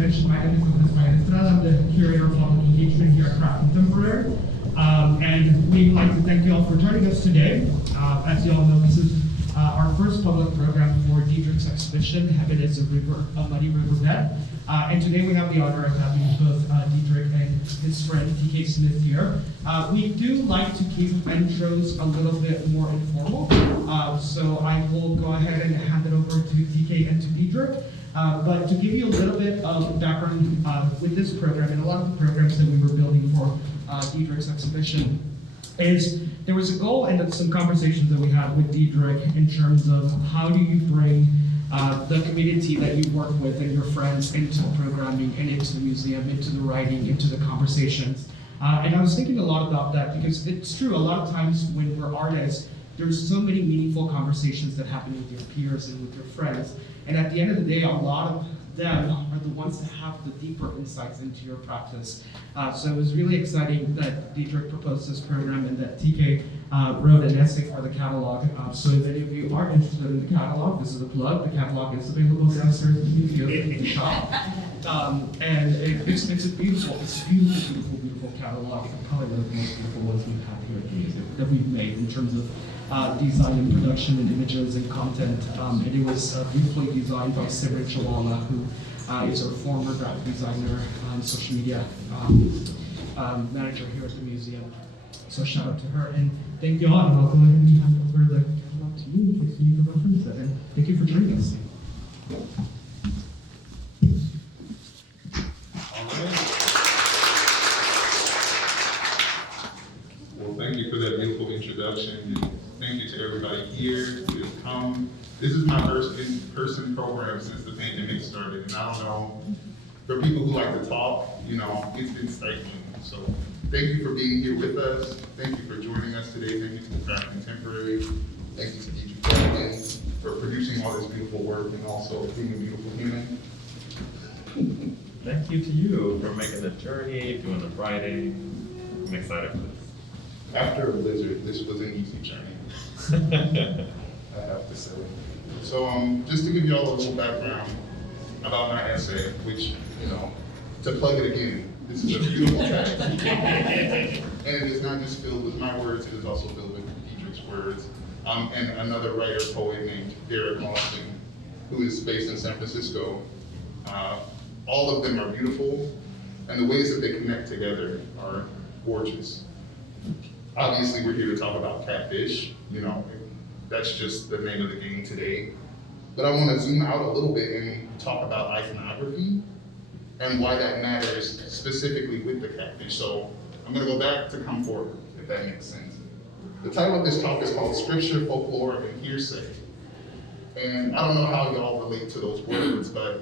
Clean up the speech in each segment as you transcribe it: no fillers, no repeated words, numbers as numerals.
mentioned, my name is Ryan Estrada. I'm the curator of public engagement here at Contemporary. And we'd like to thank you all for joining us today. As you all know, this is our first public program for Diedrick's exhibition, Heaven is a Muddy Riverbed. And today we have the honor of having both Diedrick and his friend TK Smith here. We do like to keep intros a little bit more informal, so I will go ahead and hand it over to TK and to Diedrick. But to give you a little bit of background with this program and a lot of the programs that we were building for Diedrick's exhibition, is there was a goal and some conversations that we had with Diedrick in terms of how do you bring the community that you work with and your friends into the programming and into the museum, into the writing, into the conversations. And I was thinking a lot about that because it's true, a lot of times when we're artists, there's so many meaningful conversations that happen with your peers and with your friends. And at the end of the day, a lot of them are the ones that have the deeper insights into your practice. So it was really exciting that Diedrick proposed this program and that TK wrote an essay for the catalog. So if any of you are interested in the catalog, this is a plug. The catalog is available downstairs in the museum in the shop. And it's a beautiful catalog. Probably one of the most beautiful ones we've had here at the museum that we've made in terms of design and production and images and content. And it was beautifully designed by Simran Chawala, who is our former graphic designer and social media manager here at the museum. So shout out to her, and thank you all, and I'll go ahead and hand over the catalog to you in case you need to reference it, and thank you for joining us. Well, thank you for that beautiful introduction, and thank you to everybody here who has come. This is my first in-person program since the pandemic started, and I don't know, for people who like to talk, you know, it's been stifling. So thank you for being here with us. Thank you for joining us today. Thank you to the Contemporary. Thank you to Diedrick Brackens for producing all this beautiful work and also being a beautiful human. Thank you to you for making the journey, doing the writing. I'm excited for this. After a blizzard, this was an easy journey, I have to say. So just to give you all a little background about my essay, which, you know, to plug it again, this is a beautiful text. And it is not just filled with my words, it is also filled with Diedrick's words. And another writer, poet named Derek Austin, who is based in San Francisco. All of them are beautiful, and the ways that they connect together are gorgeous. Obviously, we're here to talk about catfish, you know, that's just the name of the game today. But I want to zoom out a little bit and talk about iconography and why that matters specifically with the catfish. So I'm going to go back to come forward, if that makes sense. The title of this talk is called Scripture, Folklore, and Hearsay. And I don't know how y'all relate to those words, but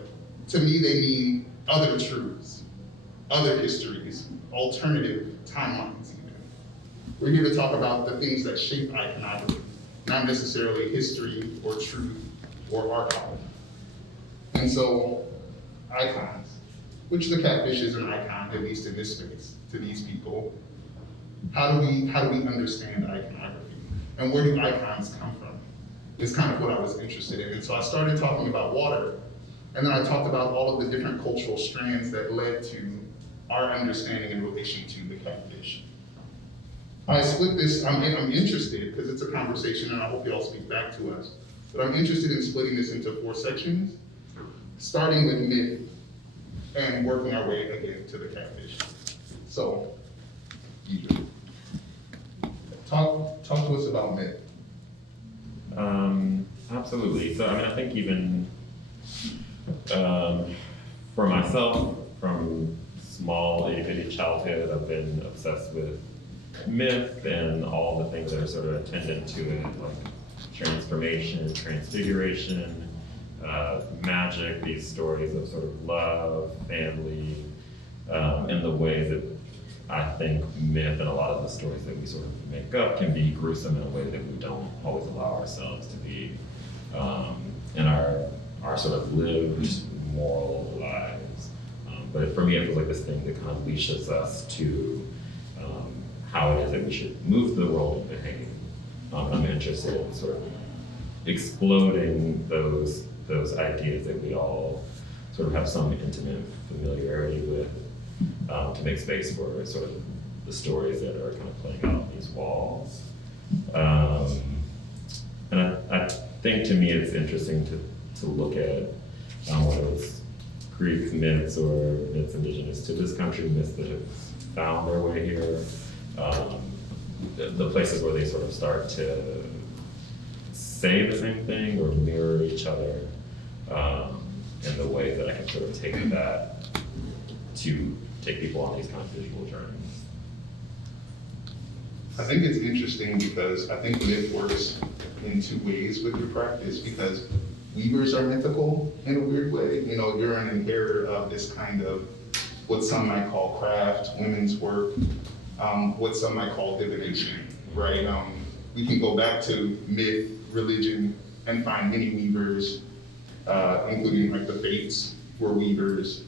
to me they mean other truths, other histories, alternative timelines even. We're here to talk about the things that shape iconography, not necessarily history or truth or archive. And so, icons, which the catfish is an icon, at least in this space, to these people. How do we understand iconography? And where do icons come from? Is kind of what I was interested in. And so I started talking about water, and then I talked about all of the different cultural strands that led to our understanding in relation to the catfish. I split this, I'm interested, because it's a conversation and I hope y'all speak back to us, but I'm interested in splitting this into 4 sections, starting with myth and working our way again to the catfish. So, Diedrick, talk to us about myth. Absolutely. So, I mean, I think even for myself, from small itty-bitty childhood, I've been obsessed with myth and all the things that are sort of attendant to it, like transformation, transfiguration, magic, these stories of sort of love, family, and the ways that I think myth and a lot of the stories that we sort of make up can be gruesome in a way that we don't always allow ourselves to be in our sort of lived moral lives. But for me, it feels like this thing that kind of leashes us to how it is that we should move through the world and behave. I'm interested in sort of exploding those ideas that we all sort of have some intimate familiarity with, to make space for sort of the stories that are kind of playing out on these walls. And I think to me it's interesting to look at whether it's Greek myths or myths indigenous to this country, myths that have found their way here, the places where they sort of start to say the same thing or mirror each other, and the ways that I can sort of take that to take people on these kind of visual journeys. I think it's interesting because I think myth works in two ways with your practice, because weavers are mythical in a weird way. You know, you're an inheritor of this kind of what some might call craft, women's work, what some might call divination, right? We can go back to myth, religion, and find many weavers, including like the Fates were weavers.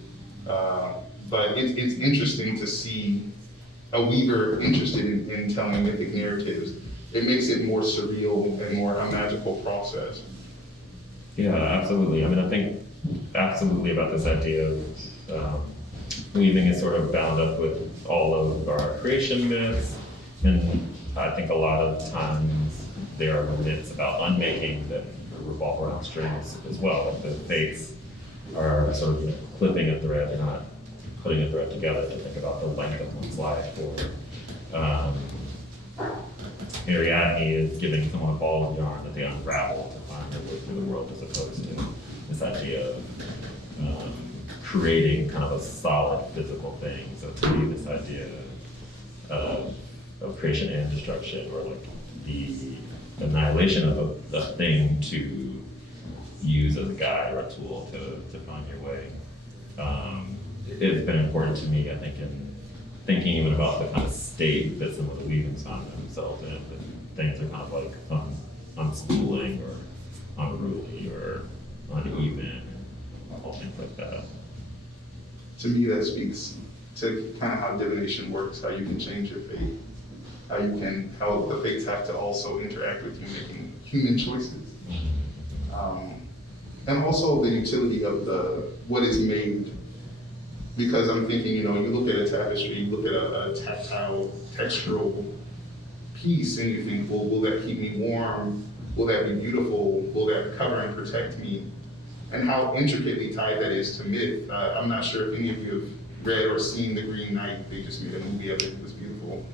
But it's interesting to see a weaver interested in telling mythic narratives. It makes it more surreal and more a magical process. Yeah, absolutely. I mean, I think absolutely about this idea of weaving is sort of bound up with all of our creation myths, and I think a lot of times there are myths about unmaking that revolve around strings as well. Like the Fates are sort of clipping a thread, they're not putting a thread together to think about the length of one's life. Or Ariadne is giving someone a ball of yarn that they unravel to find their way through the world, as opposed to this idea of creating kind of a solid physical thing. So to me, this idea of creation and destruction, or like the annihilation of a thing to use as a guide or a tool to find your way. It's been important to me, I think, in thinking even about the kind of state that some of the weavings found themselves in, that things are kind of like unspooling or unruly or uneven, all things like that. To me, that speaks to kind of how divination works, how you can change your fate, how the fates have to also interact with you making human choices. And also the utility of what is made. Because I'm thinking, you look at a tapestry, you look at a tactile, textural piece, and you think, well, will that keep me warm? Will that be beautiful? Will that cover and protect me? And how intricately tied that is to myth. I'm not sure if any of you have read or seen The Green Knight. They just made a movie of it. It was beautiful.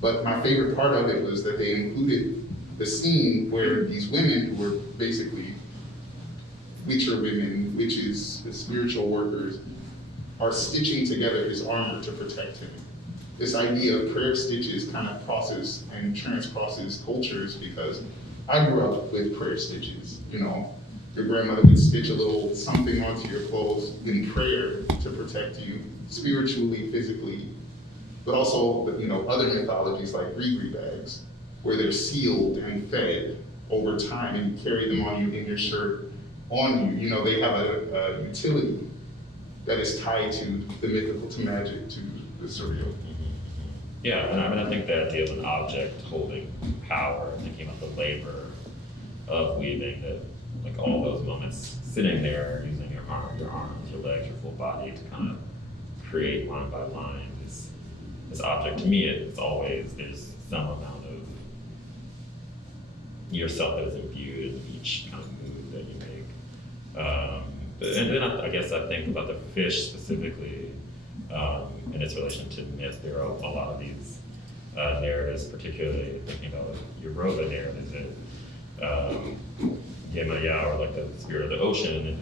But my favorite part of it was that they included the scene where these women who were basically witcher women, witches, spiritual workers, are stitching together his armor to protect him. This idea of prayer stitches kind of crosses and transcrosses cultures, because I grew up with prayer stitches. Your grandmother would stitch a little something onto your clothes in prayer to protect you spiritually, physically, but also, other mythologies like gree bags, where they're sealed and fed over time, and you carry them on you in your shirt on you. They have a utility that is tied to the mythical, to magic, to the surreal. Yeah, and I think the idea of an object holding power, thinking about the labor of weaving, that like all those moments sitting there using your arms, your legs, your full body to kind of create line by line this object. To me, it's always, there's some amount of yourself that is imbued in each kind of move that you make. And then I guess I think about the fish specifically, in its relation to myth. There are a lot of these narratives, particularly thinking about like Yoruba narratives, Yemaya, or like the spirit of the ocean, and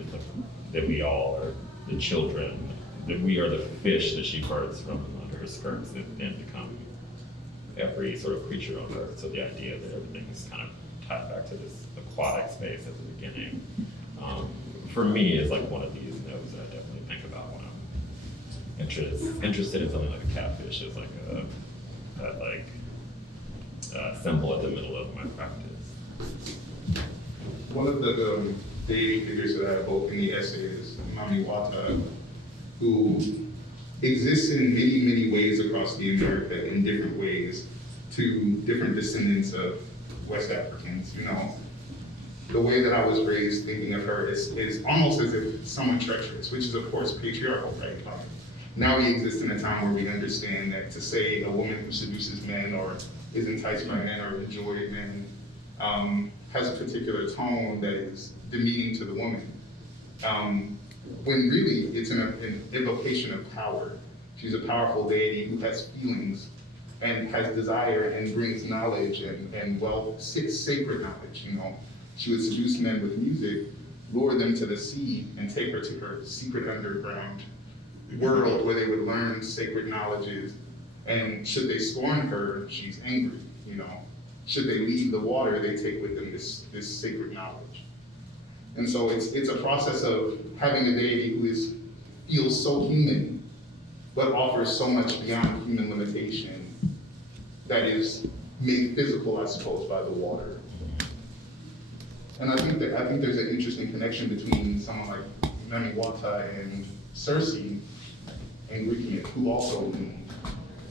that we all are the children, that we are the fish that she births from under her skirts, that then become every sort of creature on earth. So the idea that everything is kind of tied back to this aquatic space at the beginning, for me, is like one of these notes that I definitely think about when I'm interested in something like a catfish, is like a symbol at the middle of my practice. One of the deity figures that I evoke in the essay is Mami Wata, who exists in many, many ways across the America, in different ways, to different descendants of West Africans. the way that I was raised thinking of her is almost as if someone treacherous, which is of course patriarchal, right? Now we exist in a time where we understand that to say a woman who seduces men or is enticed by men or enjoyed men has a particular tone that is demeaning to the woman. When really it's an invocation of power. She's a powerful deity who has feelings and has desire and brings knowledge and wealth, sacred knowledge, you know. She would seduce men with music, lure them to the sea, and take her to her secret underground world where they would learn sacred knowledges. And should they scorn her, she's angry, you know. Should they leave the water, they take with them this sacred knowledge. And so it's a process of having a deity who feels so human, but offers so much beyond human limitation that is made physical, I suppose, by the water. And I think there's an interesting connection between someone like Namiwata and Hearsay and Ricky, who also loomed.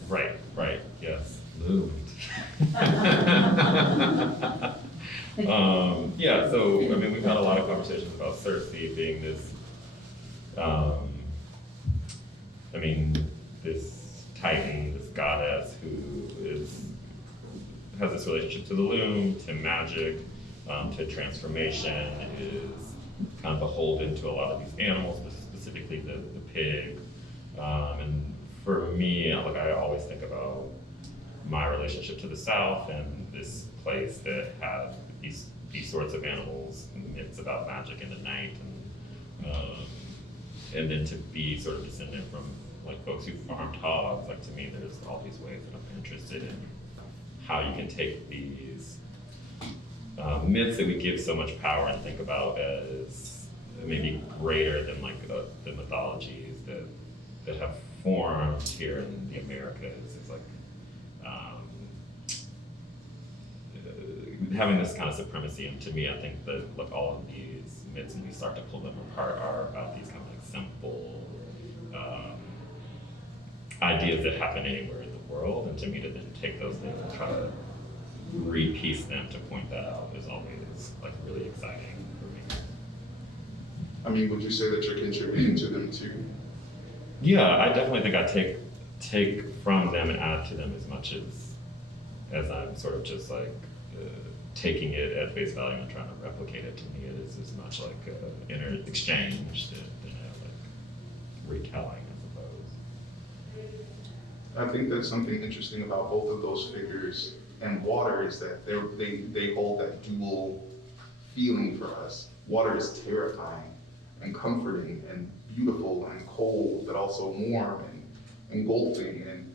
Right, yes, loomed. Yeah, so, I mean, we've had a lot of conversations about Hearsay being this, this titan, this goddess who has this relationship to the loom, to magic, to transformation, is kind of beholden to a lot of these animals, but specifically the pig. And for me, like, I always think about my relationship to the South and this place that has these sorts of animals, and myths about magic in the night, and then to be sort of descendant from like folks who farmed hogs. Like, to me, there's all these ways that I'm interested in how you can take these myths that we give so much power and think about as maybe greater than like the mythologies that have formed here in the Americas. It's like having this kind of supremacy, and to me, I think that like all of these myths, when we start to pull them apart, are about these kind of like simple ideas that happen anywhere in the world, and to me, to then take those things and try to repiece them to point that out is always like really exciting for me. I mean, would you say that you're contributing to them too? Yeah, I definitely think I take from them and add to them as much as I'm sort of just like taking it at face value and trying to replicate it. To me, it is as much like an inner exchange than a like retelling, I suppose. I think that's something interesting about both of those figures and water is that they hold that dual feeling for us. Water is terrifying and comforting and beautiful and cold, but also warm and engulfing. And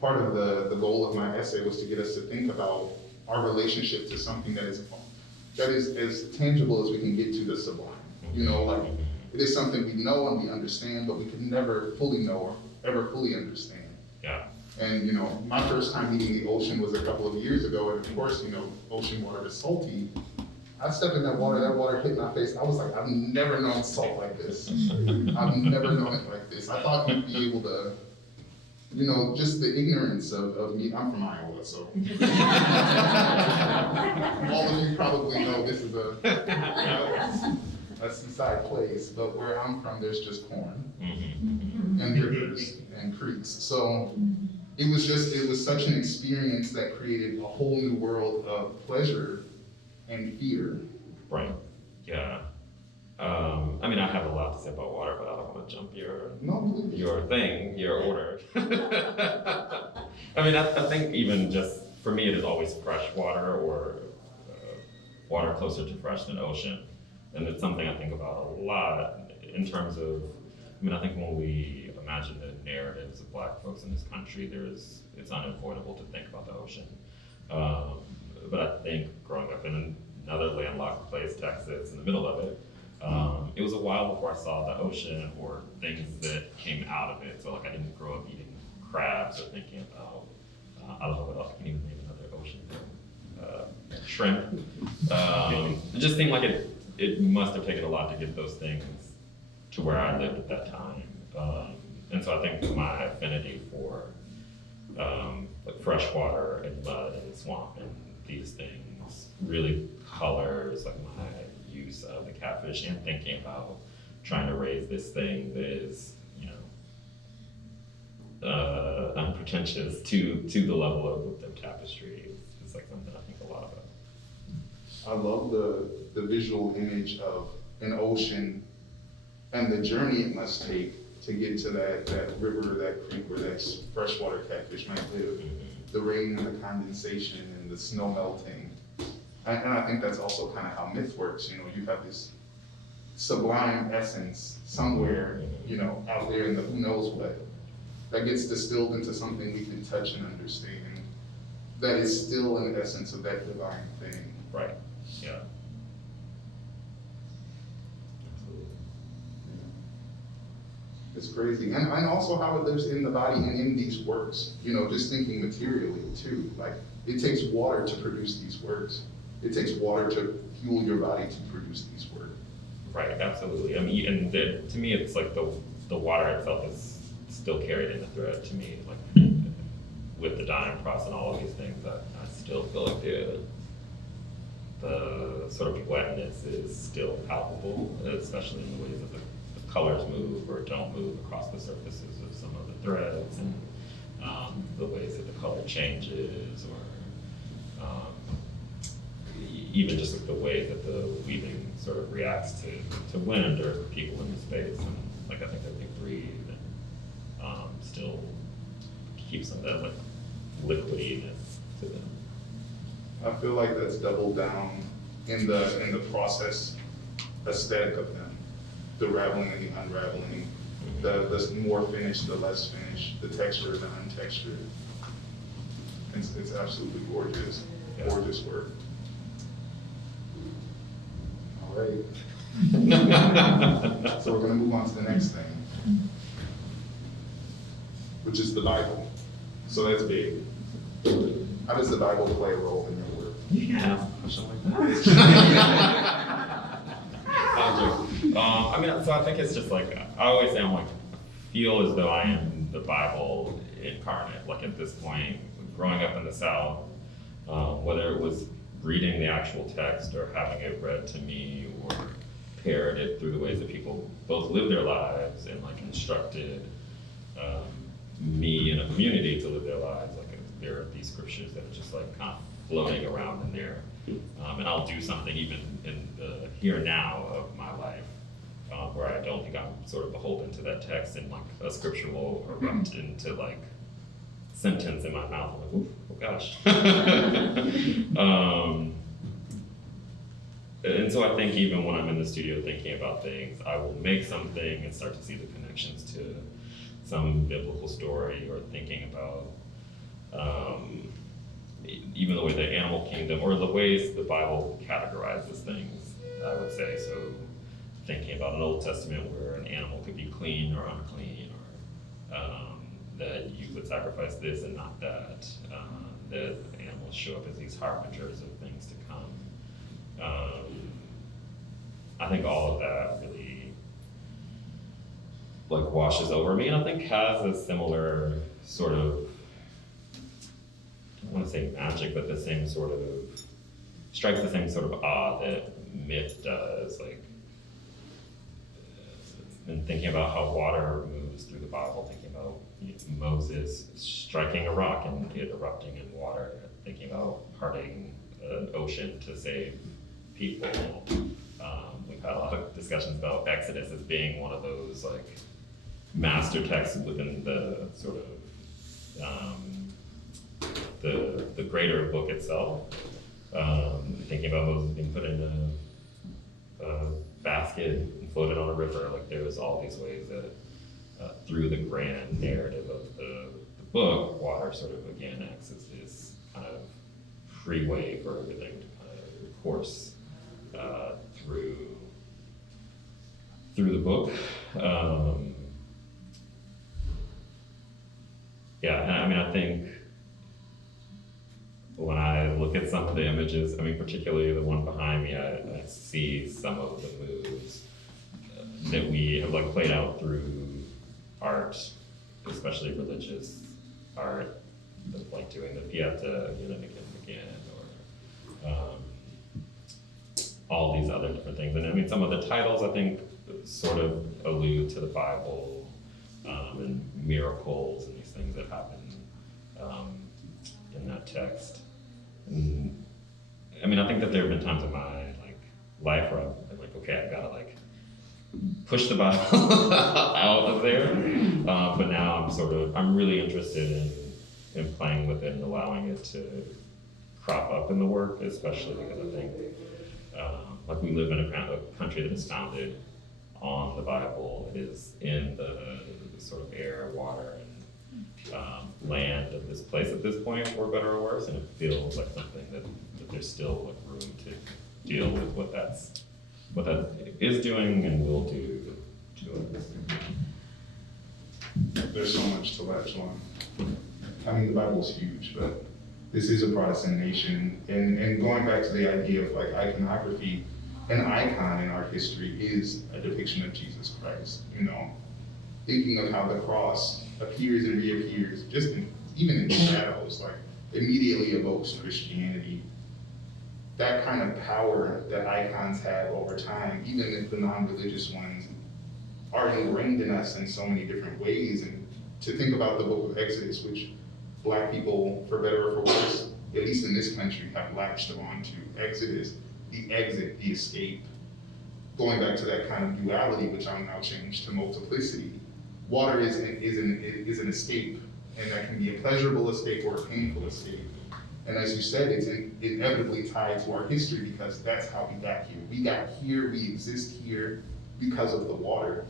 part of the goal of my essay was to get us to think about our relationship to something that is as tangible as we can get to the sublime. You know, like it is something we know and we understand, but we can never fully know or ever fully understand. Yeah. And you know, my first time eating the ocean was a couple of years ago, and of course, you know, ocean water is salty. I stepped in that water hit my face, and I was like, I've never known salt like this. I've never known it like this. I thought you'd be able to, you know, just the ignorance of me. I'm from Iowa, so. All of you probably know this is a seaside place, but where I'm from, there's just corn and rivers and creeks. So it was such an experience that created a whole new world of pleasure and fear. Right. Yeah. I mean, I have a lot to say about water, but I don't want to jump your order. I mean, I think even just for me, it is always fresh water or water closer to fresh than ocean. And it's something I think about a lot in terms of, I mean, I think when we imagine the narratives of Black folks in this country, it's unavoidable to think about the ocean. But I think growing up in another landlocked place, Texas, in the middle of it, it was a while before I saw the ocean or things that came out of it. So like I didn't grow up eating crabs or thinking about, I don't know what else, I can even name another ocean thing. Shrimp. It just seemed like it must have taken a lot to get those things to where I lived at that time. And so I think my affinity for like fresh water and mud and swamp and these things really colors like my use of the catfish and thinking about trying to raise this thing that is, unpretentious to the level of the tapestry. It's like something I think a lot about. I love the visual image of an ocean and the journey it must take to get to that river, that creek where that freshwater catfish might live. The rain and the condensation and the snow melting. And I think that's also kind of how myth works. You have this sublime essence somewhere, out there in the who knows what, that gets distilled into something we can touch and understand. That is still an essence of that divine thing. Right, yeah. It's crazy. And also how it lives in the body and in these works. Just thinking materially too. Like, it takes water to produce these works. It takes water to fuel your body to produce these works. Right, absolutely. I mean, and to me, it's like the water itself is still carried in the thread to me. Like, with the dyeing process and all of these things, I still feel like the sort of wetness is still palpable, especially in the ways that the colors move or don't move across the surfaces of some of the threads, and the ways that the color changes, or even just like the way that the weaving sort of reacts to wind or people in the space. And like, I think that they breathe and still keep some of that like liquidiness to them. I feel like that's doubled down in the process aesthetic of them. The raveling and the unraveling, the more finished, the less finished, the texture, the untextured. It's absolutely gorgeous, gorgeous work. All right. So we're gonna move on to the next thing, which is the Bible. So that's big. How does the Bible play a role in your work? Yeah, something like that. I mean, so I think it's just like, I always say, I feel as though I am the Bible incarnate. Like, at this point, growing up in the South, whether it was reading the actual text or having it read to me or parroted through the ways that people both live their lives and like instructed me and a community to live their lives. Like, there are these scriptures that are just like kind of floating around in there. And I'll do something even in the here and now of my life where I don't think I'm sort of beholden to that text, and like a scripture will erupt into like sentence in my mouth. I'm like, oof, oh gosh. And so I think even when I'm in the studio thinking about things, I will make something and start to see the connections to some biblical story, or thinking about even the way the animal kingdom, or the ways the Bible categorizes things, I would say. So thinking about an Old Testament where an animal could be clean or unclean, or that you would sacrifice this and not that, that animals show up as these harbingers of things to come. I think all of that really like washes over me, and I think has a similar sort of, I don't want to say magic, but the same sort of, strikes the same sort of awe that myth does. Like, and thinking about how water moves through the Bible, thinking about Moses striking a rock and it erupting in water, thinking about parting an ocean to save people. We've had a lot of discussions about Exodus as being one of those like master texts within the sort of the greater book itself. Thinking about Moses being put in a basket and floated on a river, like there was all these ways that through the grand narrative of the book, water sort of again acts as this kind of freeway for everything to kind of course through the book. Yeah, and I mean, I think when I look at some of the images, I mean, particularly the one behind me, I see some of the moves that we have like played out through art, especially religious art, like doing the Pieta again and again and again, or all these other different things. And I mean, some of the titles I think sort of allude to the Bible, and miracles and these things that happen in that text. And, I mean, I think that there have been times in my life where I'm like, okay, I've got to push the Bible out of there. But now I'm really interested in playing with it and allowing it to crop up in the work, especially because I think we live in a country that is founded on the Bible. It is in the sort of air, water, and land of this place at this point, for better or worse, and it feels like something that there's still room to deal with what that is doing and will do to it. There's so much to latch on. I mean, the Bible's huge, but this is a Protestant nation, and going back to the idea of iconography, an icon in our history is a depiction of Jesus Christ. Thinking of how the cross appears and reappears, even in shadows, immediately evokes Christianity. That kind of power that icons have over time, even if the non-religious ones are ingrained in us in so many different ways. And to think about the book of Exodus, which Black people, for better or for worse, at least in this country, have latched on to. Exodus, the exit, the escape. Going back to that kind of duality, which I'll now change to multiplicity. Water is an escape, and that can be a pleasurable escape or a painful escape. And as you said, it's inevitably tied to our history because that's how we got here. We got here, we exist here because of the water.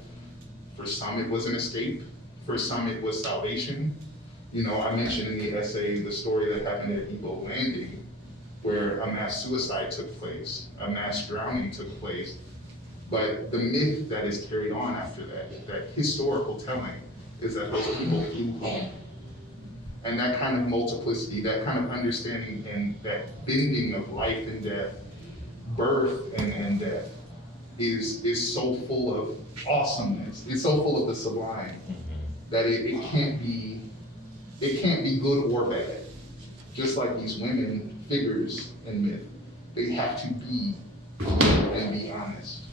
For some, it was an escape. For some, it was salvation. I mentioned in the essay the story that happened at Depot Landing, where a mass suicide took place, a mass drowning took place. But the myth that is carried on after that historical telling, is that those people flew home. And that kind of multiplicity, that kind of understanding and that bending of life and death, birth and death, is so full of awesomeness. It's so full of the sublime that it can't be good or bad. Just like these women figures in myth, they have to be and be honest.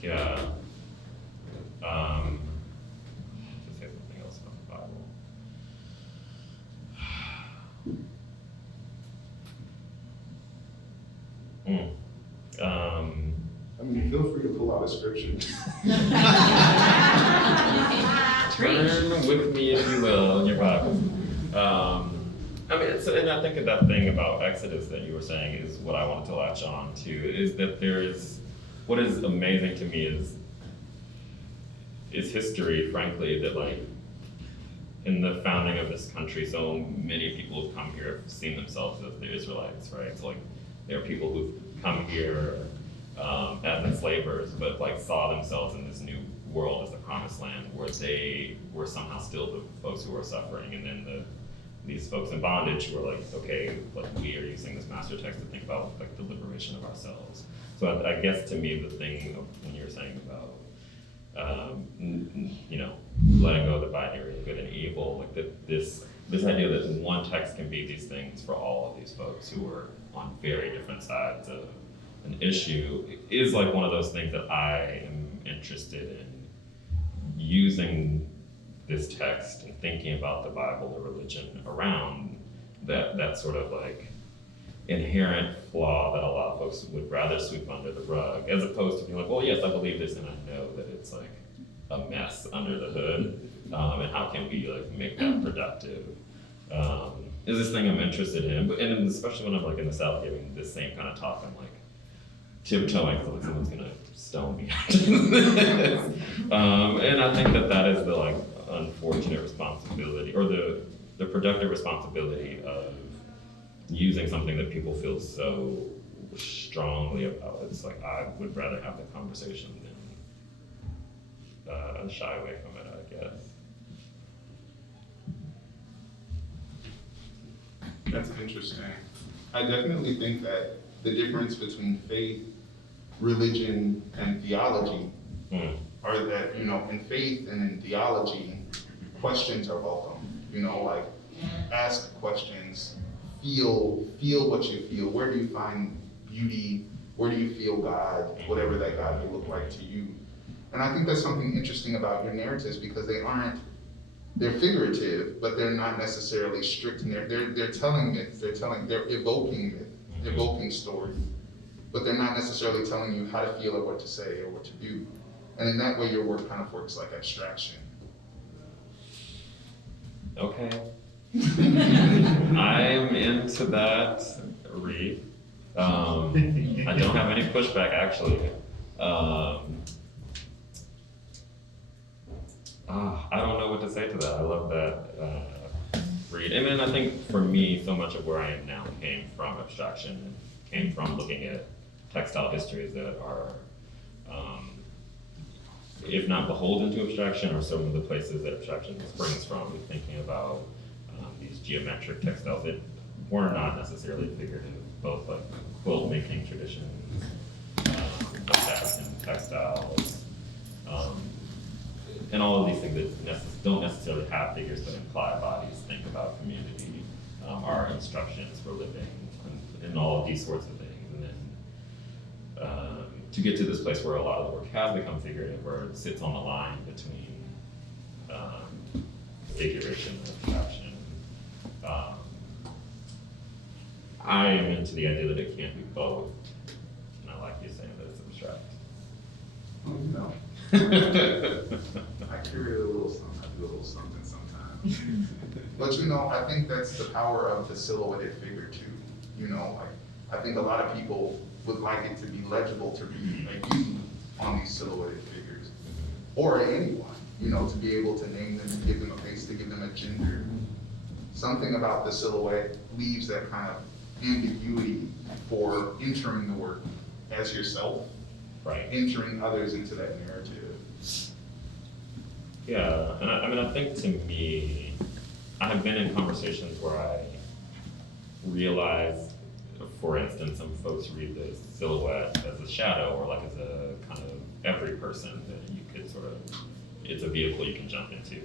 Yeah. To say something else about the Bible. I mean, feel free to pull out a scripture. Turn with me, if you will, in your Bible. I mean, and I think that thing about Exodus that you were saying is what I wanted to latch on to, is that what is amazing to me is history, frankly, that in the founding of this country, so many people who've come here have seen themselves as the Israelites, right? So there are people who've come here as enslavers, but saw themselves in this new world as the promised land, where they were somehow still the folks who were suffering, and then these folks in bondage who were okay, we are using this master text to think about the liberation of ourselves. So I guess to me, the thing of when you were saying about letting go of the binary of good and evil, this idea that one text can be these things for all of these folks who are on very different sides of an issue is one of those things that I am interested in using this text and thinking about the Bible, the religion around that sort of inherent flaw that a lot of folks would rather sweep under the rug, as opposed to being well, yes, I believe this and I know that it's a mess under the hood, and how can we make that productive? Is this thing I'm interested in, and especially when I'm in the South giving this same kind of talk, I'm tiptoeing because someone's gonna stone me after this. And I think that is the unfortunate responsibility, or the productive responsibility of using something that people feel so strongly about. It's I would rather have the conversation than shy away from it, I guess. That's interesting. I definitely think that the difference between faith, religion, and theology are that, in faith and in theology, questions are welcome. Ask questions, feel what you feel. Where do you find beauty, where do you feel God, whatever that God may look like to you. And I think that's something interesting about your narratives, because they're figurative, but they're not necessarily strict. And they're telling myths, they're evoking myth, evoking story, but they're not necessarily telling you how to feel or what to say or what to do. And in that way, your work kind of works like abstraction. Okay. I'm into that, Reed. I don't have any pushback, actually. I don't know what to say to that. I love that, Reed. And then I think for me, so much of where I am now came from abstraction, came from looking at textile histories that are, if not beholden to abstraction, or some of the places that abstraction springs from, thinking about these geometric textiles that were not necessarily figurative, both like quilt making traditions, satin textiles, and all of these things that don't necessarily have figures but imply bodies, think about community, our instructions for living, and all of these sorts of things. And then to get to this place where a lot of the work has become figurative, where it sits on the line between figuration and abstraction. I am into the idea that it can't be both, and I like you saying that it's abstract. Well, you know, I curate a little something, I do a little something sometimes. But you know, I think that's the power of the silhouetted figure too. You know, like, I think a lot of people would like it to be legible to read a you on these silhouetted figures, or anyone, you know, to be able to name them and give them a face, to give them a gender. Something about the silhouette leaves that kind of ambiguity for entering the work as yourself, Right. entering others into that narrative. Yeah, and I mean, I think to me, I have been in conversations where I realize, for instance, some folks read the silhouette as a shadow, or like as a kind of every person that you could sort of, it's a vehicle you can jump into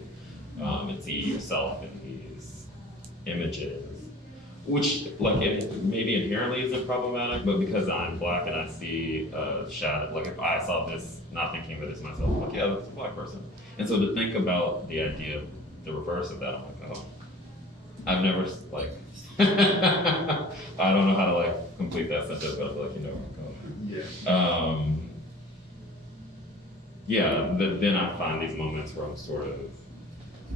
and see yourself in these images, which like it maybe inherently isn't problematic, but because I'm Black and I see a shadow, like if I saw this not thinking that it's myself, I'm like, yeah, that's a Black person. And so to think about the idea of the reverse of that, I'm like, oh, I've never like, I don't know how to like complete that sentence, but I feel like you know where I'm going. Then I find these moments where I'm sort of,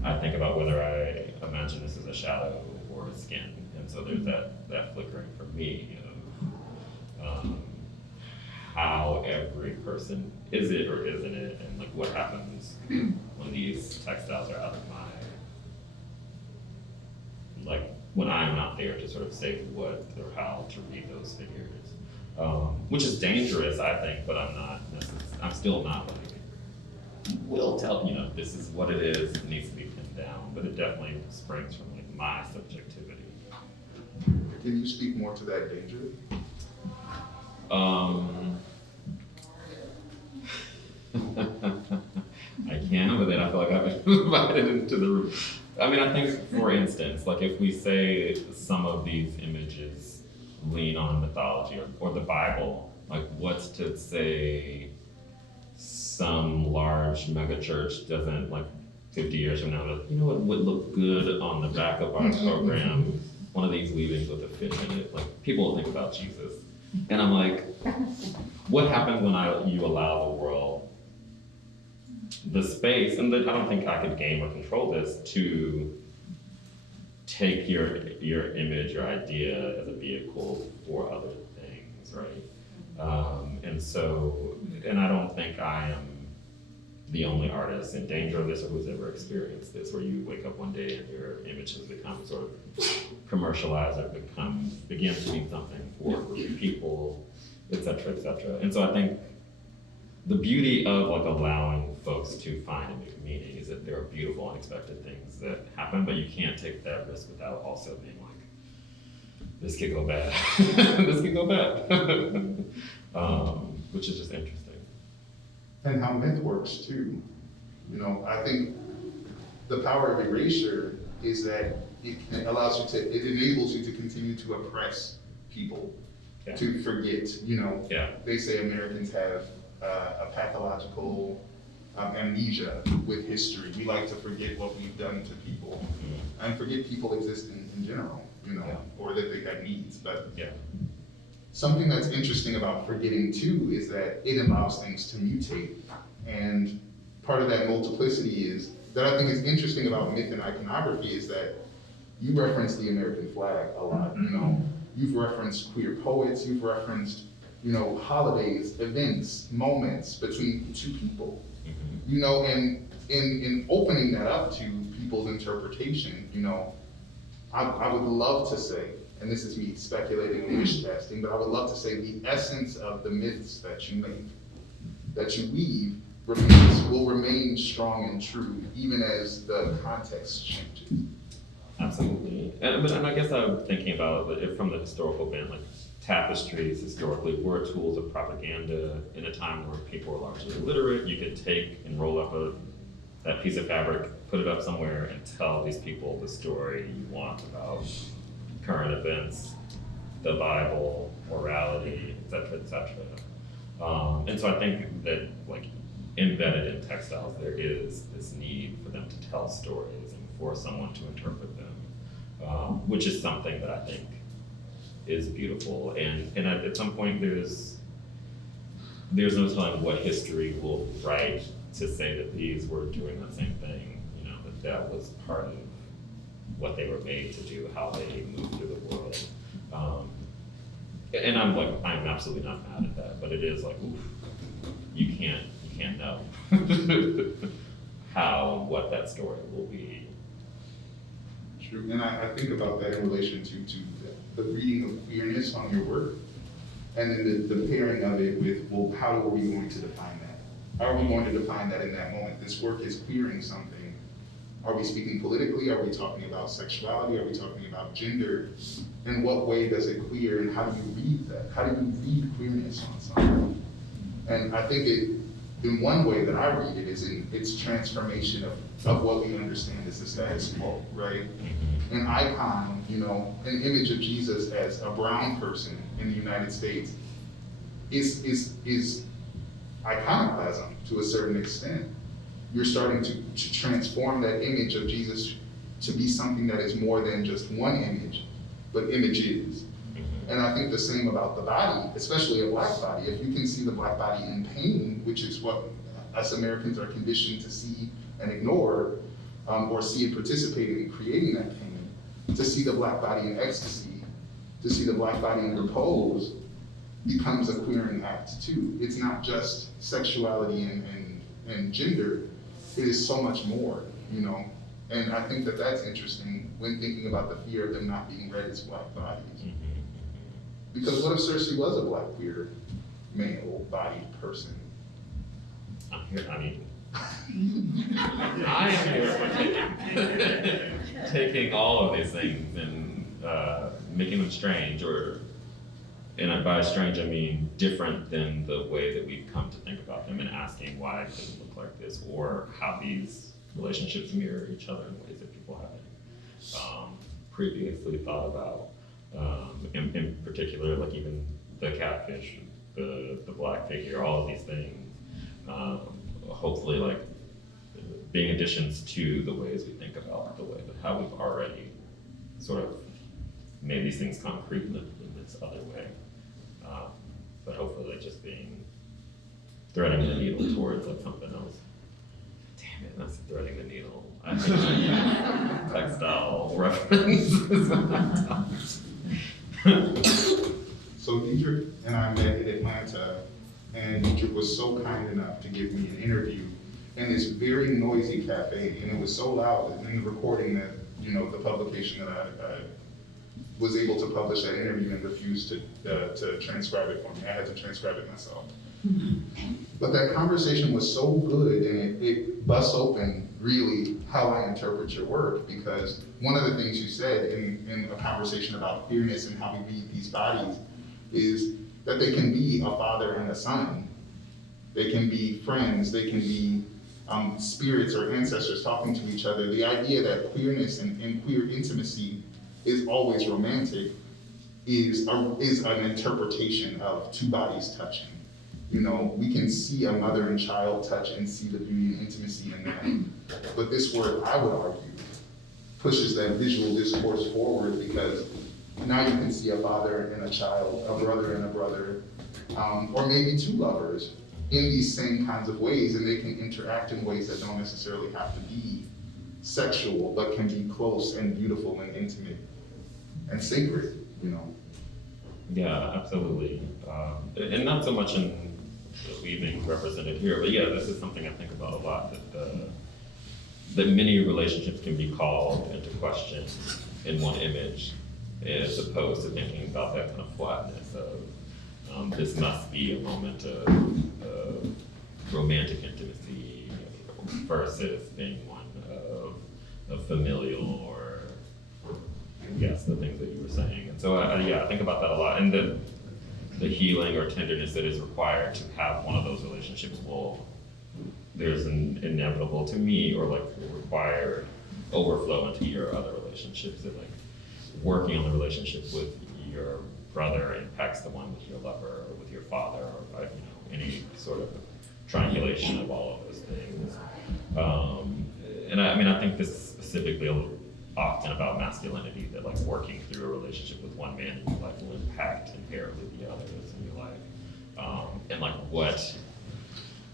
I think about whether I imagine this as a shadow or a skin. And so there's that flickering for me of how every person is it or isn't it, and like what happens when these textiles are out of my, like when I'm not there to sort of say what or how to read those figures, which is dangerous, I think, but I'm still not like, we'll tell, you know, this is what it is, it needs to be pinned down, but it definitely springs from like my subjectivity. Can you speak more to that danger? I can, but then I feel like I've been invited into the room. I mean, I think, for instance, like if we say some of these images lean on mythology or the Bible, like what's to say some large mega church doesn't, like 50 years from now, you know what would look good on the back of our program? One of these weavings with a fish in it. Like people will think about Jesus. And I'm like, what happens when you allow the world the space, and that I don't think I could game or control this, to take your image, your idea as a vehicle for other things, right? And I don't think I am the only artist in danger of this or who's ever experienced this, where you wake up one day and your image has become sort of commercialized or begins to mean something for a group of people, et cetera, et cetera. And so I think the beauty of like allowing folks to find and make meaning is that there are beautiful, unexpected things that happen, but you can't take that risk without also being like, this could go bad, this could go bad, which is just interesting. And how myth works too. You know, I think the power of erasure is that it enables you to continue to oppress people to forget. You know, Yeah. they say Americans have a pathological amnesia with history. We like to forget what we've done to people and forget people exist in general, you know, or that they have needs. But something that's interesting about forgetting too is that it allows things to mutate. And part of that multiplicity is, that I think is interesting about myth and iconography, is that you reference the American flag a lot, you know. You've referenced queer poets, you've referenced, you know, holidays, events, moments between two people. You know, and in opening that up to people's interpretation, you know, I would love to say, and this is me speculating and wish casting, but I would love to say the essence of the myths that you make, that you weave, will remain strong and true, even as the context changes. Absolutely. And I guess I'm thinking about it from the historical bent, like tapestries historically were tools of propaganda in a time where people were largely illiterate. You could take and roll up that piece of fabric, put it up somewhere, and tell these people the story you want about current events, the Bible, morality, et cetera, et cetera. And so I think that, like, embedded in textiles, there is this need for them to tell stories and for someone to interpret them, which is something that I think is beautiful. And at some point, there's no telling what history will write to say that these were doing that same thing, you know, that was part of what they were made to do, how they moved through the world. And I'm absolutely not mad at that, but it is like, oof, you can't know how and what that story will be. True, and I think about that in relation to the reading of queerness on your work, and then the pairing of it with, well, how are we going to define that? How are we going to define that in that moment? This work is queering something. Are we speaking politically? Are we talking about sexuality? Are we talking about gender? In what way does it queer, and how do you read that? How do you read queerness on something? And I think in one way that I read it is in its transformation of what we understand as the status quo, right? An icon, you know, an image of Jesus as a brown person in the United States is iconoclasm to a certain extent. You're starting to transform that image of Jesus to be something that is more than just one image, but images. And I think the same about the body, especially a black body. If you can see the black body in pain, which is what us Americans are conditioned to see and ignore, or see and participate in creating that pain, to see the black body in ecstasy, to see the black body in repose, becomes a queering act too. It's not just sexuality and gender, it is so much more, you know? And I think that that's interesting when thinking about the fear of them not being read as black bodies. Because what if Hearsay was a black queer, male-bodied person? I'm here, I mean, I am here for taking all of these things and making them strange, and by strange I mean different than the way that we've come to think about them, and asking why does it look like this, or how these relationships mirror each other in ways that people haven't previously thought about. In particular, like even the catfish, the black figure, all of these things, hopefully like being additions to the ways we think about the way how we've already sort of made these things concrete in this other way. But hopefully just threading the needle towards like something else. Damn it, that's threading the needle. I think textile references. So Diedrick and I met in Atlanta, and Diedrick was so kind enough to give me an interview in this very noisy cafe, and it was so loud in the recording that, you know, the publication that I was able to publish that interview and refused to transcribe it for me. I had to transcribe it myself. But that conversation was so good, and it busts open really how I interpret your work, because one of the things you said in a conversation about queerness and how we read these bodies is that they can be a father and a son. They can be friends, they can be spirits or ancestors talking to each other. The idea that queerness and queer intimacy is always romantic is an interpretation of two bodies touching. You know, we can see a mother and child touch and see the beauty and intimacy in that. But this word, I would argue, pushes that visual discourse forward, because now you can see a father and a child, a brother and a brother, or maybe two lovers in these same kinds of ways, and they can interact in ways that don't necessarily have to be sexual, but can be close and beautiful and intimate and sacred, you know? Yeah, absolutely. And not so much in the weaving represented here, but yeah, this is something I think about a lot, that many relationships can be called into question in one image, as opposed to thinking about that kind of flatness of this must be a moment of romantic intimacy versus being one of familial, or yes, the things that you were saying. And so I think about that a lot, and the healing or tenderness that is required to have one of those relationships there's an inevitable, to me, or like required overflow into your other relationships, that like working on the relationship with your brother impacts the one with your lover or with your father, or any sort of triangulation of all of those things. And I think this is specifically often about masculinity, that like working through a relationship with one man in your life will impact inherently the others in your life. And like what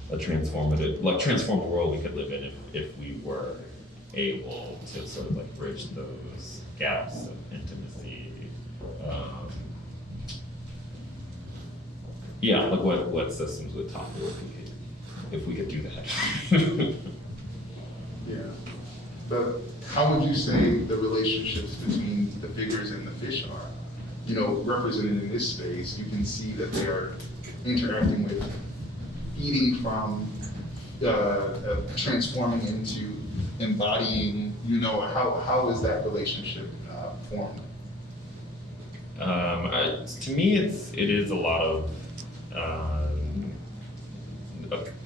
a transformed world we could live in if we were able to sort of like bridge those gaps of intimacy. Like what systems would topple if we could do that. Yeah. But how would you say the relationships between the figures and the fish are? You know, represented in this space, you can see that they are interacting with, eating from, transforming into embodying. You know, how is that relationship formed? To me, it is a lot of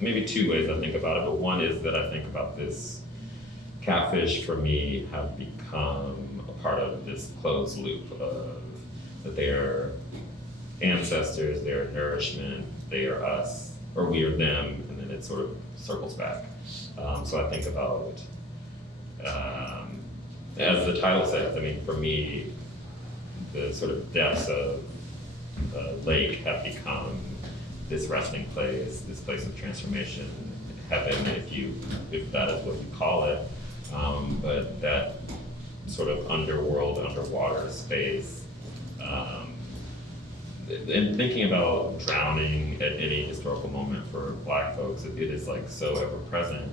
maybe two ways I think about it, but one is that I think about this catfish, for me, have become a part of this closed loop of that they are ancestors, they are nourishment, they are us, or we are them, and then it sort of circles back. So I think about, as the title says, for me, the sort of depths of the lake have become this resting place, this place of transformation, heaven, if that is what you call it. But that sort of underwater space, and thinking about drowning at any historical moment for Black folks, it is like so ever present,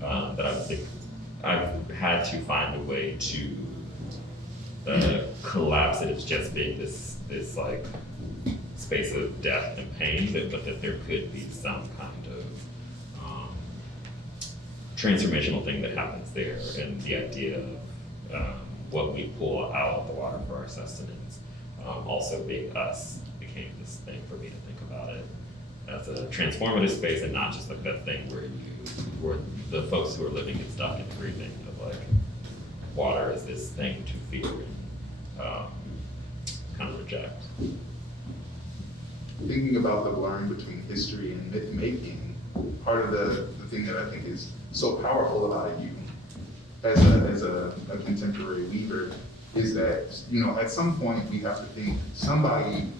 that I think I've had to find a way to collapse it as just being this like space of death and pain, but that there could be some kind of transformational thing that happens there, and the idea of what we pull out of the water for our sustenance, also being us, became this thing for me to think about it as a transformative space, and not just like that thing where the folks who are living and stuck and breathing of like water is this thing to fear and kind of reject. Thinking about the blurring between history and myth making, part of the thing that I think is so powerful about you as a contemporary weaver is that, you know, at some point we have to think somebody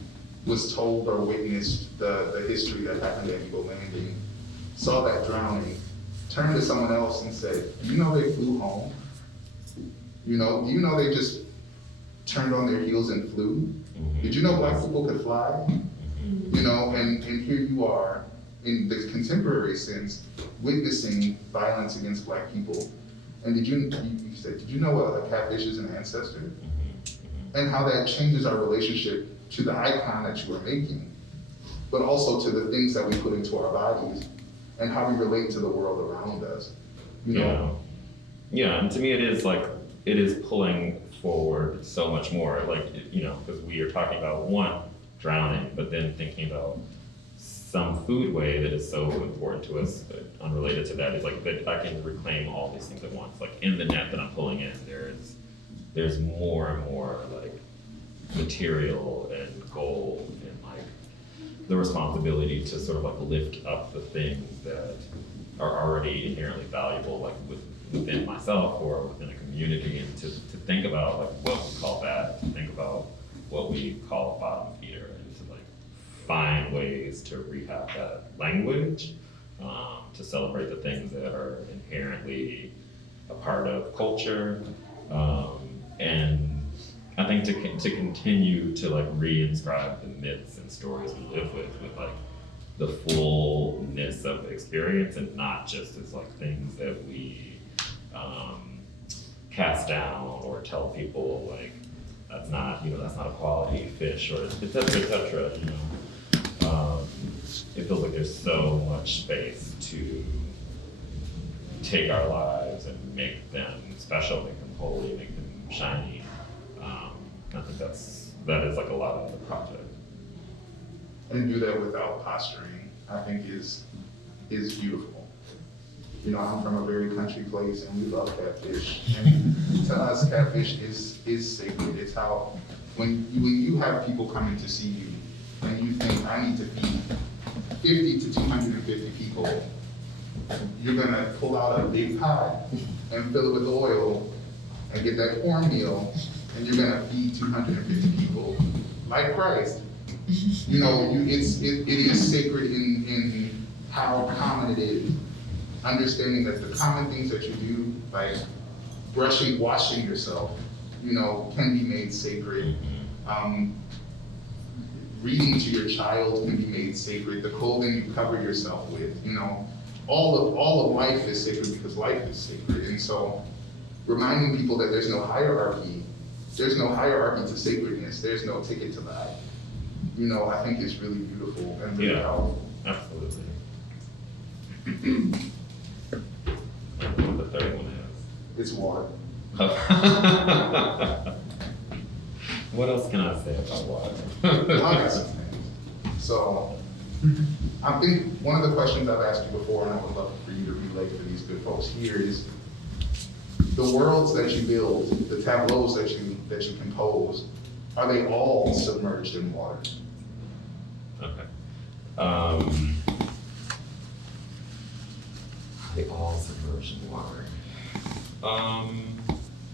was told or witnessed the history that happened at Eagle Landing, saw that drowning, turned to someone else and said, you know they flew home? You know, do you know they just turned on their heels and flew? Did you know Black people could fly? You know, and here you are in the contemporary sense, witnessing violence against Black people. And you said, did you know a catfish is an ancestor? And how that changes our relationship to the icon that you are making, but also to the things that we put into our bodies and how we relate to the world around us. You know? Yeah, and to me it is pulling forward so much more, like, you know, because we are talking about one, drowning, but then thinking about some food way that is so important to us, but unrelated to that, is like that I can reclaim all these things at once. Like in the net that I'm pulling in, there's more and more like material and gold and like the responsibility to sort of like lift up the things that are already inherently valuable, like within myself or within a community, and to think about like what we call that, to think about what we call bottom feeder, and to like find ways to rehab that language, to celebrate the things that are inherently a part of culture, and I think to continue to like reinscribe the myths and stories we live with like the fullness of experience, and not just as like things that we cast down or tell people like that's not a quality fish, or et cetera, you know. It feels like there's so much space to take our lives and make them special, make them holy, make them shiny. I think that is like a lot of the project. And do that without posturing, I think is beautiful. You know, I'm from a very country place and we love catfish. And to us, catfish is sacred. It's how, when you have people coming to see you and you think, I need to feed 50 to 250 people, you're gonna pull out a big pot and fill it with oil and get that cornmeal, and you're gonna feed 250 people like Christ. You know, it is sacred in how common it is. Understanding that the common things that you do, like washing yourself, you know, can be made sacred. Reading to your child can be made sacred. The clothing you cover yourself with, you know, all of life is sacred because life is sacred. And so, reminding people that there's no hierarchy. There's no hierarchy to sacredness. There's no ticket to that. You know, I think it's really beautiful and really powerful. Absolutely. The third one is? It's water. What else can I say about water? Lots of things. So, I think one of the questions I've asked you before, and I would love for you to relay to these good folks here, is the worlds that you build, the tableaus that you compose, are they all submerged in water? Okay. Are they all submerged in water?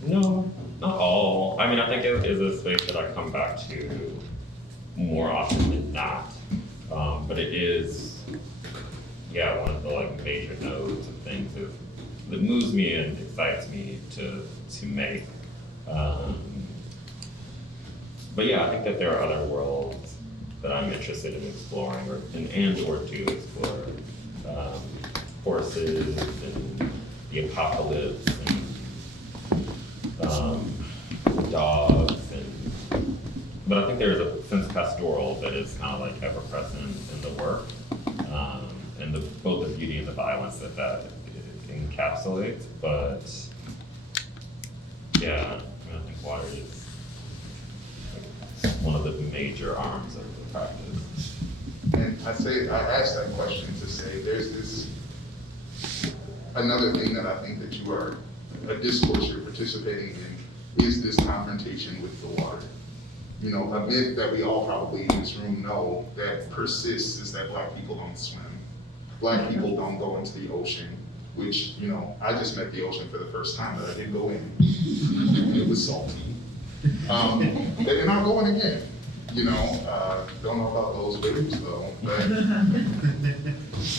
No, not all. I mean, I think it is a space that I come back to more often than not. But it is, one of the like major nodes of things that moves me and excites me to make. But I think that there are other worlds that I'm interested in exploring or to explore. Horses and the apocalypse and dogs, but I think there is a sense pastoral that is kind of like ever present in the work, and both the beauty and the violence that encapsulates. But I think water is like one of the major arms of the practice. And I asked that question to say there's this another thing that I think that you are, a discourse you're participating in, is this confrontation with the water. You know, a myth that we all probably in this room know that persists is that Black people don't swim. Black people don't go into the ocean, which, you know, I just met the ocean for the first time, but I did go in. It was salty. And I'm going again. You know, don't know about those waves though, but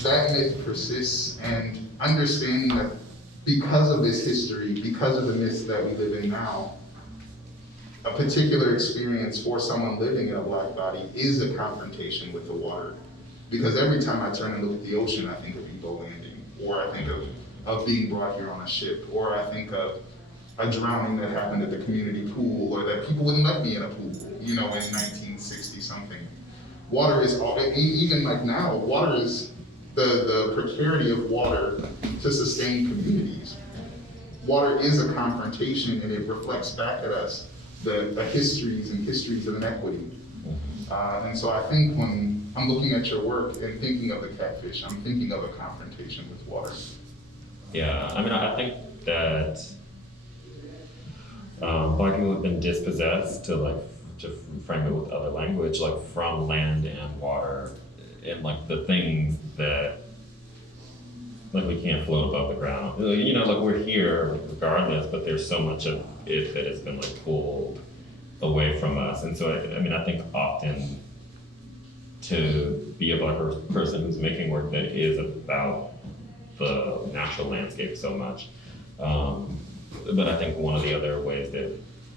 that myth persists, and understanding that because of this history, because of the myths that we live in now, a particular experience for someone living in a Black body is a confrontation with the water. Because every time I turn and look at the ocean, I think of Ebo Landing, or I think of being brought here on a ship, or I think of a drowning that happened at the community pool, or that people wouldn't let me in a pool, you know, in 1960 something. Water is, even like now, water is the precarity of water to sustain communities. Water is a confrontation, and it reflects back at us the histories of inequity. And so I think when I'm looking at your work and thinking of the catfish, I'm thinking of a confrontation with water. Yeah, I mean, I think that Black people have been dispossessed to frame it with other language, like from land and water, and like the things that like we can't float above the ground. You know, like we're here like, regardless, but there's so much of it that has been like pulled away from us. And so I mean, I think often to be a Black person who's making work that is about the natural landscape so much. But I think one of the other ways that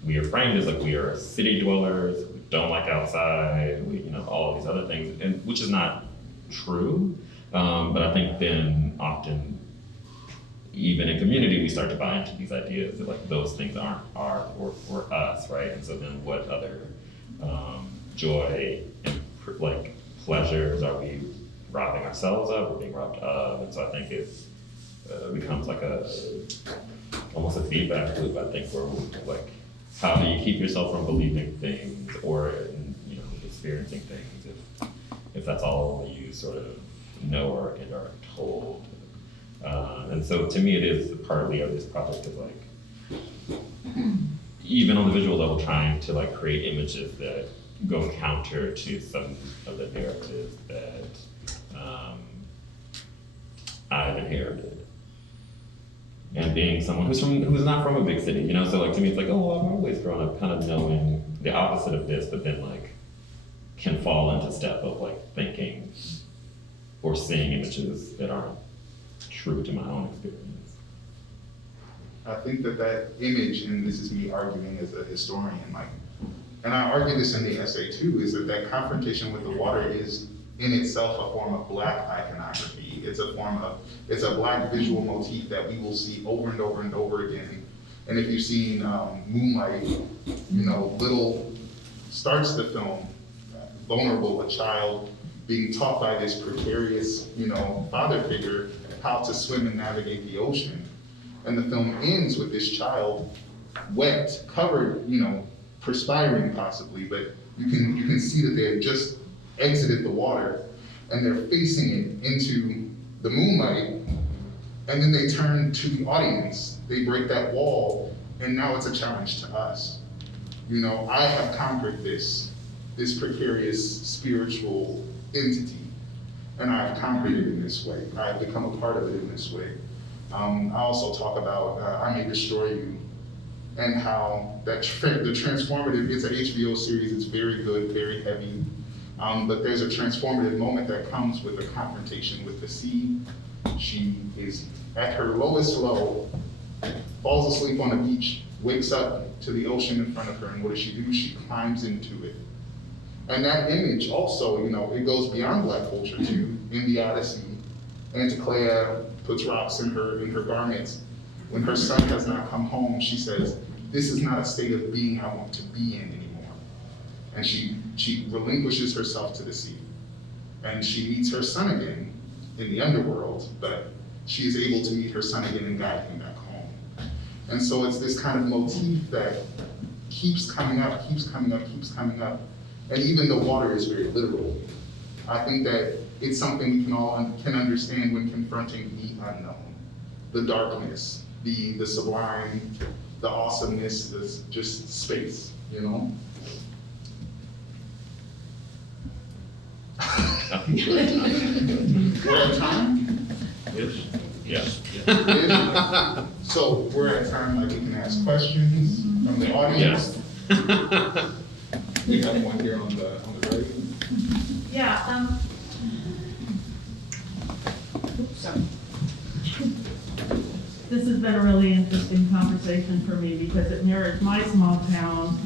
we are framed is like we are city dwellers, we don't like outside, we, you know, all of these other things, and which is not true. But I think then often, even in community, we start to buy into these ideas that like those things aren't art or us, right? And so then what other joy and like pleasures are we robbing ourselves of or being robbed of? And so I think it becomes like almost a feedback loop, I think, where like, how do you keep yourself from believing things or, you know, experiencing things if that's all you sort of know or are told. And so to me, it is partly of this project of like, even on the visual level, trying to like create images that go counter to some of the narratives that I've inherited. And being someone who's not from a big city, you know, so like to me it's like, oh, well, I've always grown up kind of knowing the opposite of this, but then like can fall into step of like thinking or seeing images that aren't true to my own experience. I think that image, and this is me arguing as a historian, like, and I argue this in the essay too, is that confrontation with the water is in itself a form of Black iconography. It's a Black visual motif that we will see over and over and over again. And if you've seen Moonlight, you know, Little starts the film vulnerable, a child being taught by this precarious, you know, father figure how to swim and navigate the ocean. And the film ends with this child wet, covered, you know, perspiring possibly, but you can see that they had just exited the water and they're facing it into the moonlight, and then they turn to the audience. They break that wall, and now it's a challenge to us. You know, I have conquered this precarious spiritual entity, and I've conquered it in this way. I've become a part of it in this way. I also talk about I May Destroy You, and how the transformative, it's an HBO series, it's very good, very heavy, but there's a transformative moment that comes with a confrontation with the sea. She is at her lowest low, falls asleep on a beach, wakes up to the ocean in front of her, and what does she do? She climbs into it. And that image also, you know, it goes beyond Black culture too. In the Odyssey, Anticlea puts rocks in her garments. When her son has not come home, she says, "This is not a state of being I want to be in anymore." And she relinquishes herself to the sea. And she meets her son again in the underworld, but she is able to meet her son again and guide him back home. And so it's this kind of motif that keeps coming up, keeps coming up, keeps coming up. And even the water is very literal. I think that it's something we can all can understand when confronting the unknown, the darkness, the sublime, the awesomeness, this just space, you know? We're at time? Ish. Yeah. Ish? So we're at time, like we can ask questions from the audience. Yes. We have one here on the right. Yeah, sorry. This has been a really interesting conversation for me because it mirrors my small town,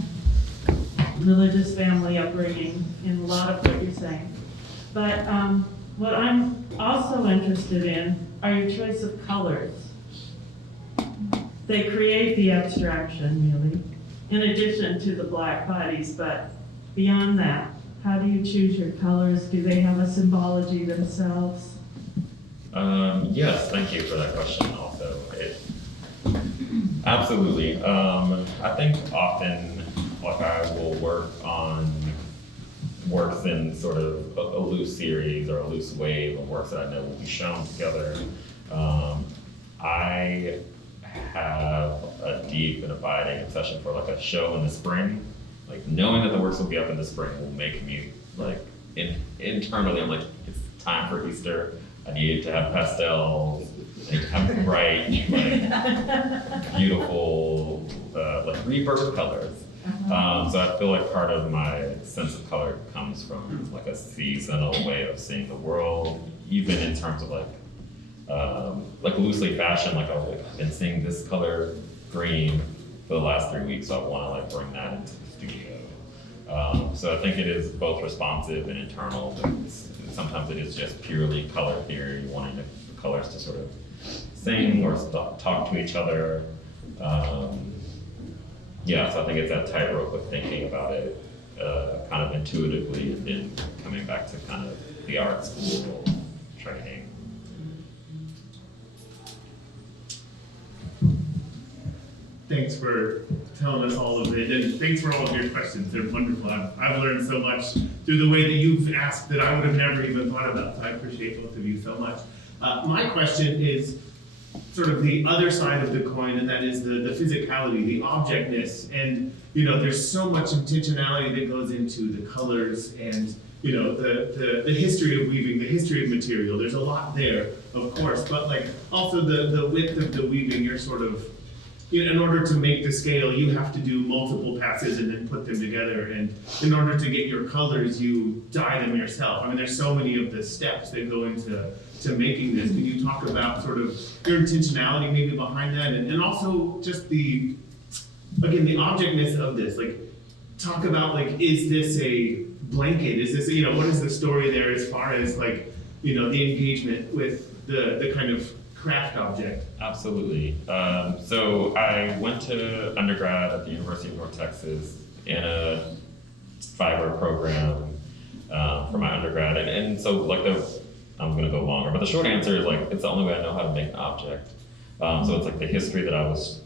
religious family upbringing in a lot of what you're saying. But what I'm also interested in are your choice of colors. They create the abstraction, really, in addition to the Black bodies, but beyond that, how do you choose your colors? Do they have a symbology themselves? Yes, thank you for that question also. Absolutely. I think often, like I will work on works in sort of a loose series or a loose wave of works that I know will be shown together. I have a deep and abiding obsession for like a show in the spring like knowing that the works will be up in the spring will make me like internally, I'm like, it's time for Easter. I need to have pastels. I need to have bright, like beautiful, like rebirth colors. So I feel like part of my sense of color comes from like a seasonal way of seeing the world, even in terms of like loosely fashioned. Like I've been seeing this color green for the last 3 weeks, so I want to like bring that into the studio. So I think it is both responsive and internal, but sometimes it is just purely color theory, wanting the colors to sort of sing or talk to each other. Yeah, so I think it's that tightrope of thinking about it kind of intuitively and then coming back to kind of the art school training. Thanks for telling us all of it, and thanks for all of your questions. They're wonderful. I've learned so much through the way that you've asked that I would have never even thought about, so I appreciate both of you so much. My question is sort of the other side of the coin, and that is the physicality, the objectness, and there's so much intentionality that goes into the colors and the history of weaving, the history of material. There's a lot there, of course, but like also the width of the weaving. You're sort of, in order to make the scale, you have to do multiple passes and then put them together. And in order to get your colors, you dye them yourself. I mean, there's so many of the steps that go into making this. Can you talk about sort of your intentionality maybe behind that? And also just the objectness of this. Like, talk about like, is this a blanket? Is this, what is the story there as far as like, the engagement with the kind of craft object? Absolutely. So I went to undergrad at the University of North Texas in a fiber program for my undergrad, and so like I'm gonna go longer, but the short answer is like it's the only way I know how to make an object. So it's like the history that I was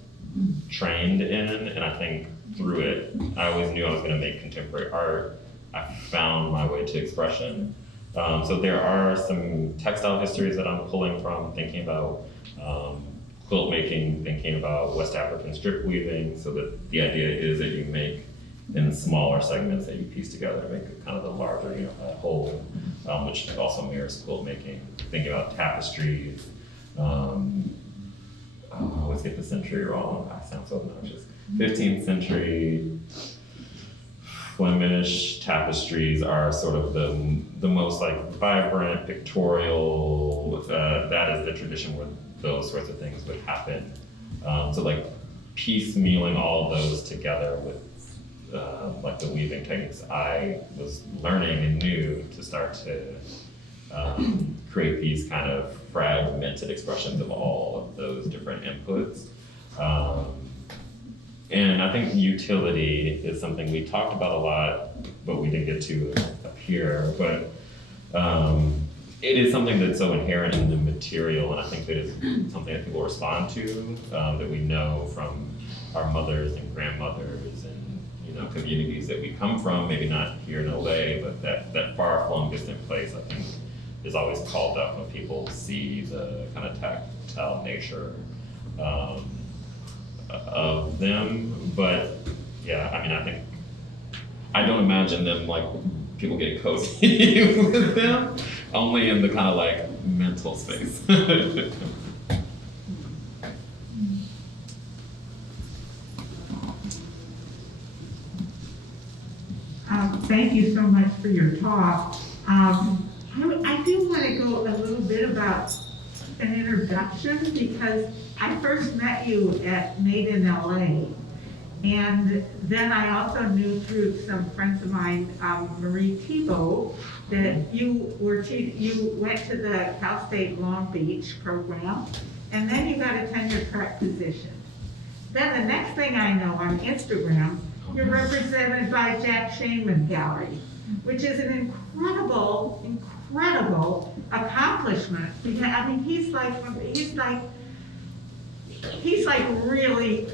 trained in, and I think through it, I always knew I was gonna make contemporary art. I found my way to expression. So there are some textile histories that I'm pulling from, thinking about quilt making, thinking about West African strip weaving, so that the idea is that you make in smaller segments that you piece together to make it kind of the larger whole, which also mirrors quilt making. Thinking about tapestries. I always get the century wrong. I sound so obnoxious. 15th century Flemish tapestries are sort of the most like vibrant, pictorial. That is the tradition where those sorts of things would happen. So like piecemealing all of those together with like the weaving techniques I was learning and knew to start to create these kind of fragmented expressions of all of those different inputs. And I think utility is something we talked about a lot, but we didn't get to up here. But it is something that's so inherent in the material, and I think that it's something that people respond to, that we know from our mothers and grandmothers and communities that we come from, maybe not here in LA, but that far-flung distant place, I think, is always called up when people see the kind of tactile nature of them. But yeah, I mean, I don't imagine them like people get cozy with them, only in the kind of like mental space. Thank you so much for your talk. I do want to go a little bit about an introduction, because I first met you at Made in LA. And then I also knew through some friends of mine, Marie Thibault, that you went to the Cal State Long Beach program, and then you got a tenure track position. Then the next thing I know on Instagram, you're represented by Jack Shaman Gallery, which is an incredible accomplishment. Because I mean, he's like really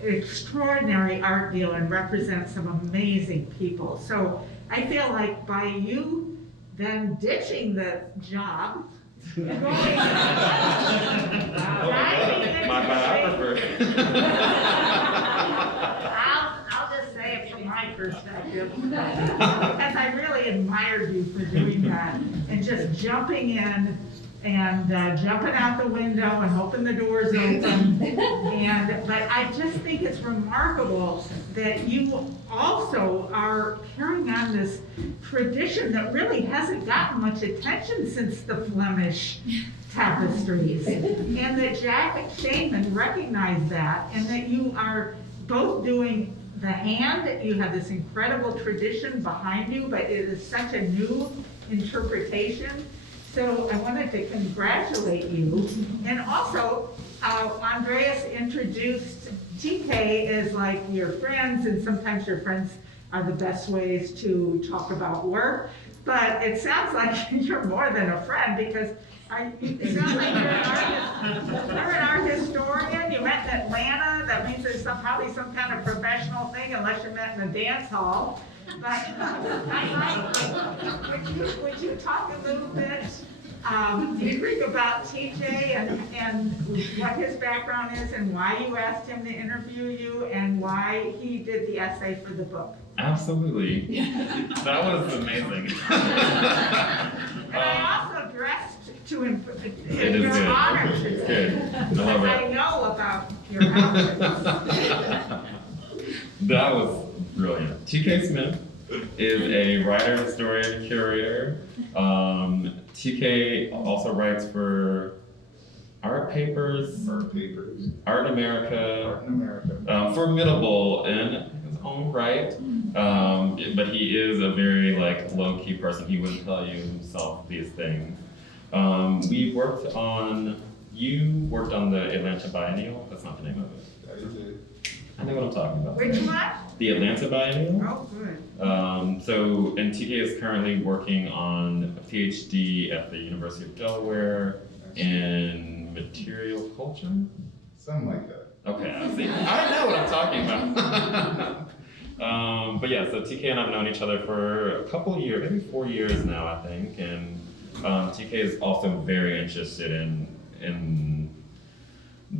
extraordinary art dealer and represents some amazing people. So I feel like by you then ditching the job, going, My biographer. I'll just say, if Because I really admired you for doing that and just jumping in and jumping out the window and hoping the door's open. But I just think it's remarkable that you also are carrying on this tradition that really hasn't gotten much attention since the Flemish tapestries. And that Jack Shaman recognized that, and that you are both doing the hand, you have this incredible tradition behind you, but it is such a new interpretation. So I wanted to congratulate you. And also, Andreas introduced TK as like your friends, and sometimes your friends are the best ways to talk about work. But it sounds like you're more than a friend, because it sounds like you're an art historian. You met in Atlanta. That means there's probably some kind of professional thing, unless you met in a dance hall. But would you talk a little bit, Diedrick, about TJ and what his background is, and why you asked him to interview you, and why he did the essay for the book? Absolutely. That was amazing. And I also dressed to It in is your good. honor It's today. good. I love I it. know about your outfits. That was brilliant. TK Smith is a writer, historian, curator. TK also writes for art papers, Art papers, Art in America, Art in America. formidable in his own right. But he is a very low-key person. He wouldn't tell you himself these things. You worked on the Atlanta Biennial. That's not the name of it. That is it. I know what I'm talking about. Which one? The Atlanta Biennial. Oh, good. And TK is currently working on a PhD at the University of Delaware in material culture. Something like that. Okay, I see. I know what I'm talking about. But yeah, so TK and I have known each other for a couple of years, maybe 4 years now, I think. And TK is also very interested in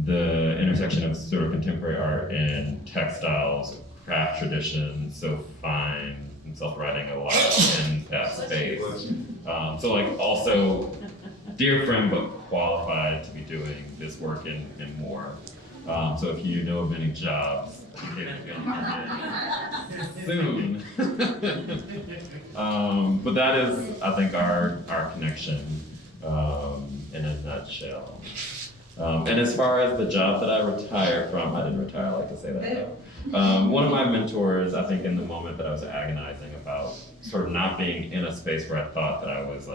the intersection of sort of contemporary art and textiles, craft tradition, so fine, himself writing a lot in that space. Also dear friend, but qualified to be doing this work and more. So if you know of any jobs, soon. But that is, I think, our connection in a nutshell. And as far as the job that I retired from, I didn't retire, I like to say that though. One of my mentors, I think in the moment that I was agonizing about sort of not being in a space where I thought that I was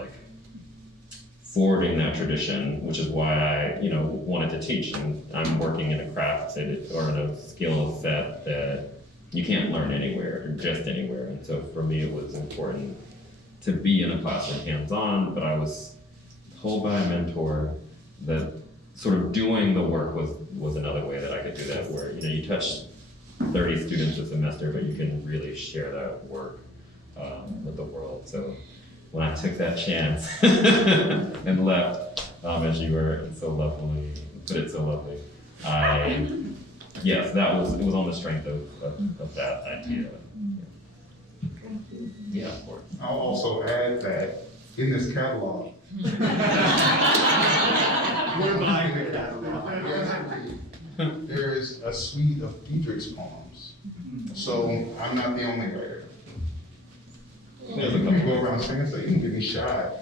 forwarding that tradition, which is why I, wanted to teach. And I'm working in a craft or in a skill set that you can't learn anywhere, or just anywhere. And so for me, it was important to be in a classroom hands-on, but I was told by a mentor that sort of doing the work was another way that I could do that, where you touch 30 students a semester, but you can really share that work with the world. So when I took that chance and left, as you were so lovely, put it so lovely, it was on the strength of that idea. Yeah, of course. I'll also add that in this catalog, We're buying the catalog. there is a suite of Diedrick's poems. So I'm not the only writer. You can go around saying so, you can get me shot.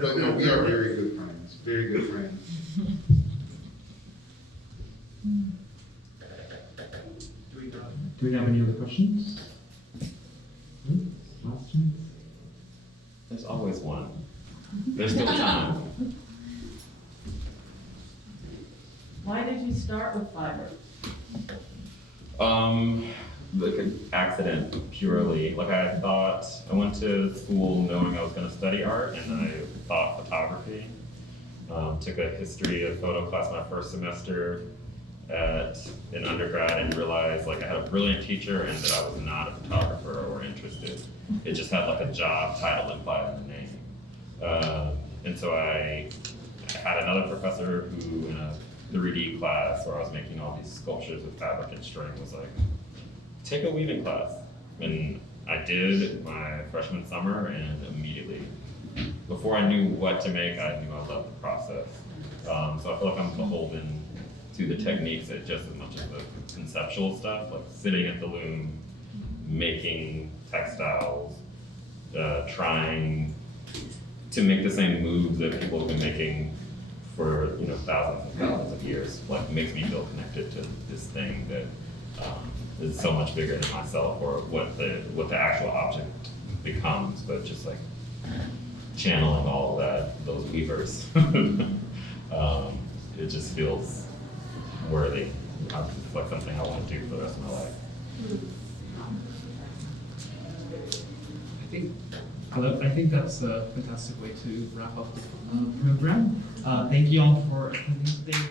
But no, we are very good friends, very good friends. Do we have any other questions? Last chance? There's always one. There's still time. Why did you start with fiber? Like an accident purely. I thought, I went to school knowing I was gonna study art, and I thought photography. Took a history of photo class my first semester in undergrad, and realized I had a brilliant teacher and that I was not a photographer or interested. It just had a job title implied in the name. And so I had another professor who in a 3D class where I was making all these sculptures with fabric and string was like, take a weaving class. And I did my freshman summer, and immediately, before I knew what to make, I knew I loved the process. So I feel like I'm beholden to the techniques just as much as the conceptual stuff, like sitting at the loom, making textiles, trying to make the same moves that people have been making for thousands and thousands of years. Like, makes me feel connected to this thing that is so much bigger than myself or what the actual object becomes, but just like channeling all of those weavers. It just feels worthy. It's like something I want to do for the rest of my life. I think that's a fantastic way to wrap up the program. Thank you all for attending today.